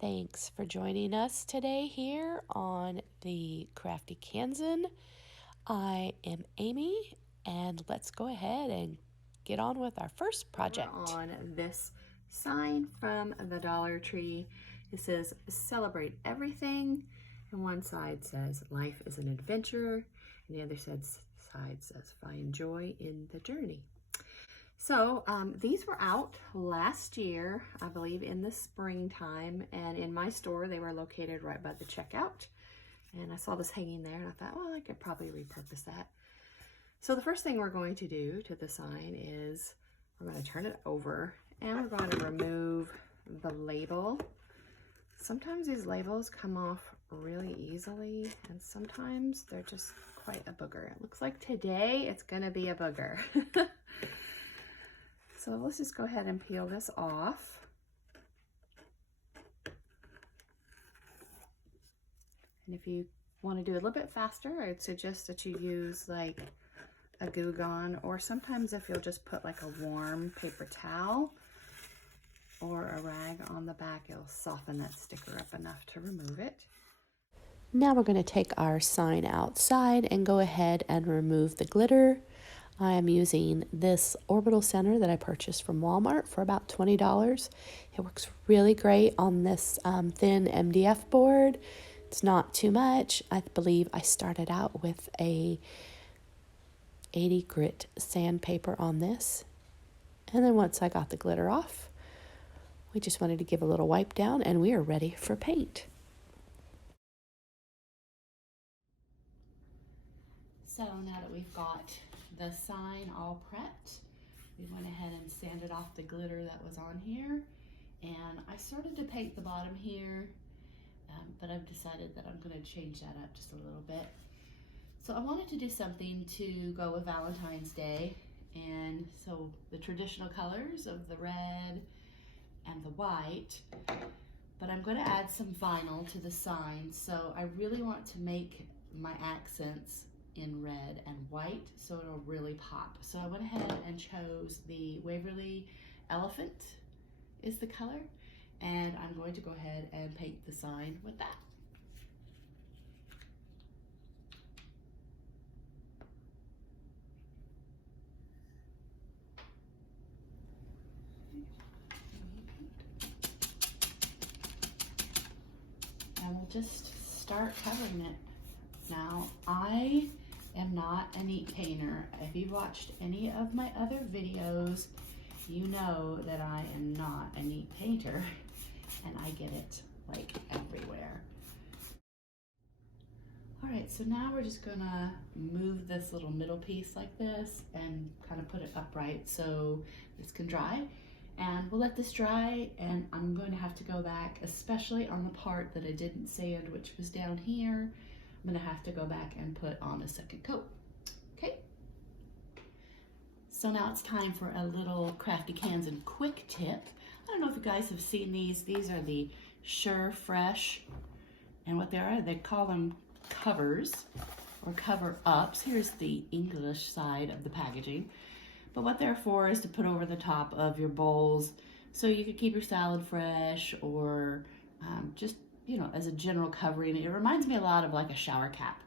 Thanks for joining us today here on the Crafty Kansan. I am Amy, and let's go ahead and get on with our first project. We're on this sign from the Dollar Tree. It says celebrate everything, and one side says life is an adventure, and the other side says find joy in the journey. So these were out last year, I believe in the springtime, and in my store they were located right by the checkout. And I saw this hanging there and I thought, well, I could probably repurpose that. So the first thing we're going to do to the sign is we're going to turn it over and we're going to remove the label. Sometimes these labels come off really easily and sometimes they're just quite a booger. It looks like today it's going to be a booger. So let's just go ahead and peel this off. And if you want to do it a little bit faster, I'd suggest that you use like a Goo Gone, or sometimes if you'll just put like a warm paper towel or a rag on the back, it'll soften that sticker up enough to remove it. Now we're going to take our sign outside and go ahead and remove the glitter. I am using this orbital center that I purchased from Walmart for about $20. It works really great on this thin MDF board. It's not too much. I believe I started out with a 80 grit sandpaper on this. And then once I got the glitter off, we just wanted to give a little wipe down and we are ready for paint. So now that we've got the sign all prepped, we went ahead and sanded off the glitter that was on here. And I started to paint the bottom here, but I've decided that I'm going to change that up just a little bit. So I wanted to do something to go with Valentine's Day, and so the traditional colors of the red and the white, but I'm going to add some vinyl to the sign. So I really want to make my accents in red and white so it'll really pop. So I went ahead and chose the Waverly Elephant is the color, and I'm going to go ahead and paint the sign with that. And we'll just start covering it. Now, I am not a neat painter. If you've watched any of my other videos, you know that I am not a neat painter, and I get it like everywhere. All right, so now we're just gonna move this little middle piece like this and kind of put it upright so this can dry. And we'll let this dry, and I'm going to have to go back, especially on the part that I didn't sand, which was down here. I'm gonna have to go back and put on a second coat, okay? So now it's time for a little Crafty Kansan quick tip. I don't know if you guys have seen these. These are the Sure Fresh, and what they are, they call them covers or cover ups. Here's the English side of the packaging. But what they're for is to put over the top of your bowls so you can keep your salad fresh, or just, you know, as a general covering. It reminds me a lot of like a shower cap,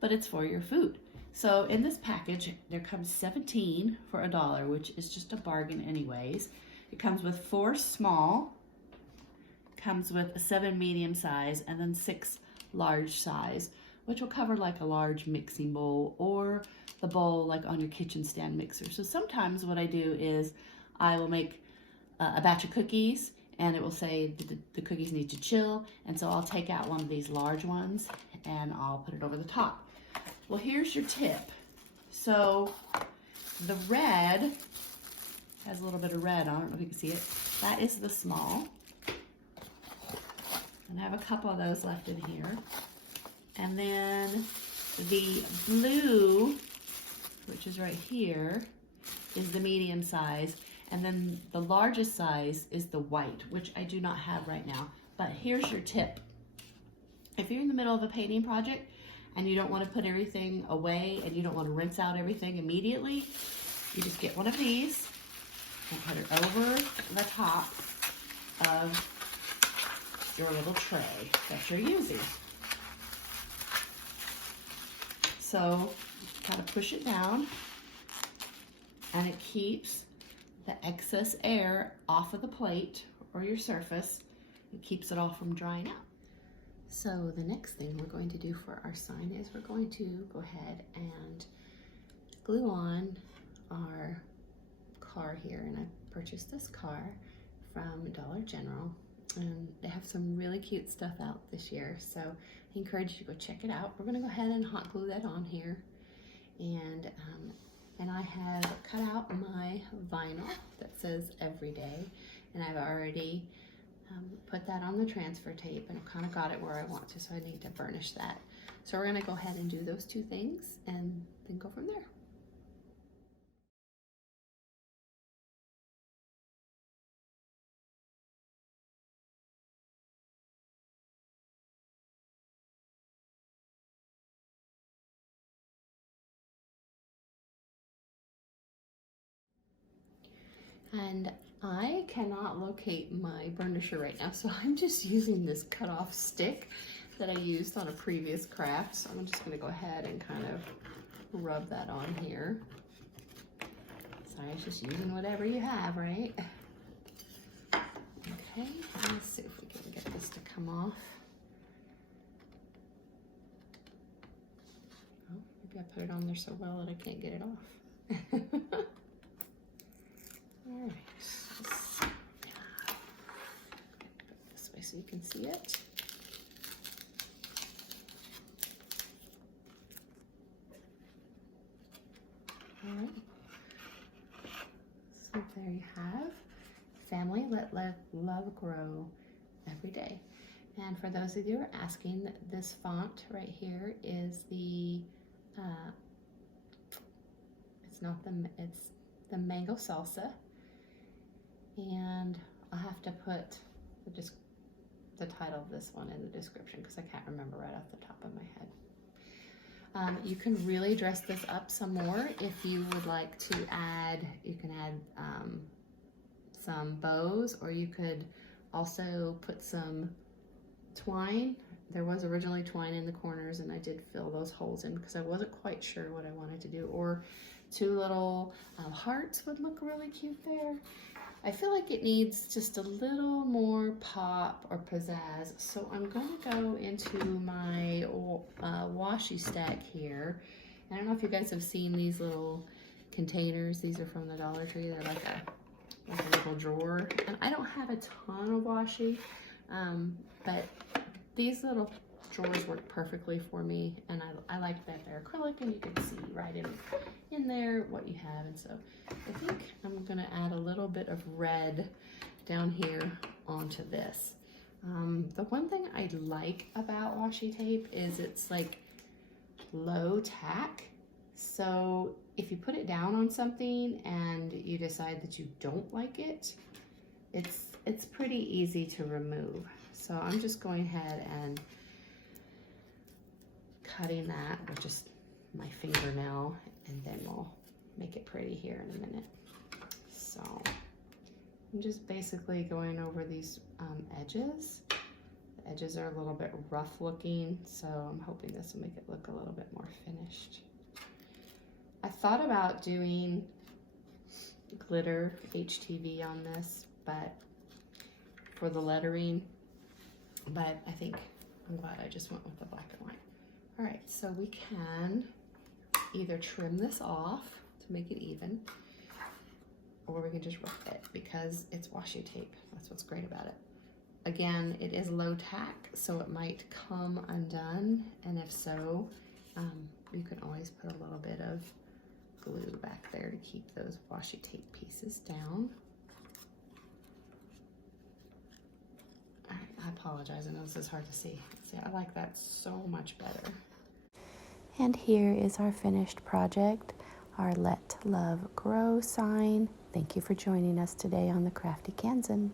but it's for your food. So in this package, there comes 17 for $1, which is just a bargain anyways. It comes with 4 small, comes with a 7 medium size, and then 6 large size, which will cover like a large mixing bowl or the bowl like on your kitchen stand mixer. So sometimes what I do is I will make a batch of cookies, and it will say the cookies need to chill, and so I'll take out one of these large ones and I'll put it over the top. Well, here's your tip. So the red has a little bit of red on it. I don't know if you can see it. That is the small. And I have a couple of those left in here. And then the blue, which is right here, is the medium size. And then the largest size is the white, which I do not have right now. But here's your tip. If you're in the middle of a painting project and you don't want to put everything away and you don't want to rinse out everything immediately, you just get one of these and put it over the top of your little tray that you're using. So kind of push it down, and it keeps the excess air off of the plate or your surface. It keeps it all from drying out. So the next thing we're going to do for our sign is we're going to go ahead and glue on our car here. And I purchased this car from Dollar General, and they have some really cute stuff out this year, so I encourage you to go check it out. We're going to go ahead and hot glue that on here, and I have cut out my vinyl that says everyday, and I've already put that on the transfer tape, and I've kind of got it where I want to, so I need to burnish that. So we're going to go ahead and do those two things and then go from there. And I cannot locate my burnisher right now, so I'm just using this cut-off stick that I used on a previous craft. So I'm just gonna go ahead and kind of rub that on here. Sorry, I was just using whatever you have, right? Okay, let's see if we can get this to come off. Oh, maybe I put it on there so well that I can't get it off. All right, this way so you can see it. All right, so there you have Family Let Love Grow Every Day. And for those of you who are asking, this font right here is the, it's the Mango Salsa. And I'll have to put the title of this one in the description because I can't remember right off the top of my head. You can really dress this up some more if you would like to add, you can add some bows, or you could also put some twine. There was originally twine in the corners, and I did fill those holes in because I wasn't quite sure what I wanted to do. Or two little hearts would look really cute there. I feel like it needs just a little more pop or pizzazz, so I'm going to go into my washi stack here. I don't know if you guys have seen these little containers. These are from the Dollar Tree. They're like a little drawer, and I don't have a ton of washi, but these little drawers work perfectly for me, and I like that they're acrylic and you can see right in there what you have. And so I think I'm gonna add a little bit of red down here onto this. The one thing I like about washi tape is it's like low tack. So if you put it down on something and you decide that you don't like it, it's pretty easy to remove. So I'm just going ahead and cutting that with just my fingernail, and then we'll make it pretty here in a minute. So I'm just basically going over these edges. The edges are a little bit rough looking, so I'm hoping this will make it look a little bit more finished. I thought about doing glitter HTV on this, but for the lettering, but I think I'm glad I just went with the black and white. All right, so we can either trim this off to make it even, or we can just rough it because it's washi tape. That's what's great about it. Again, it is low tack, so it might come undone, and if so, you can always put a little bit of glue back there to keep those washi tape pieces down. All right, I apologize, I know this is hard to see. See, I like that so much better. And here is our finished project, our Let Love Grow sign. Thank you for joining us today on the Crafty Kansan.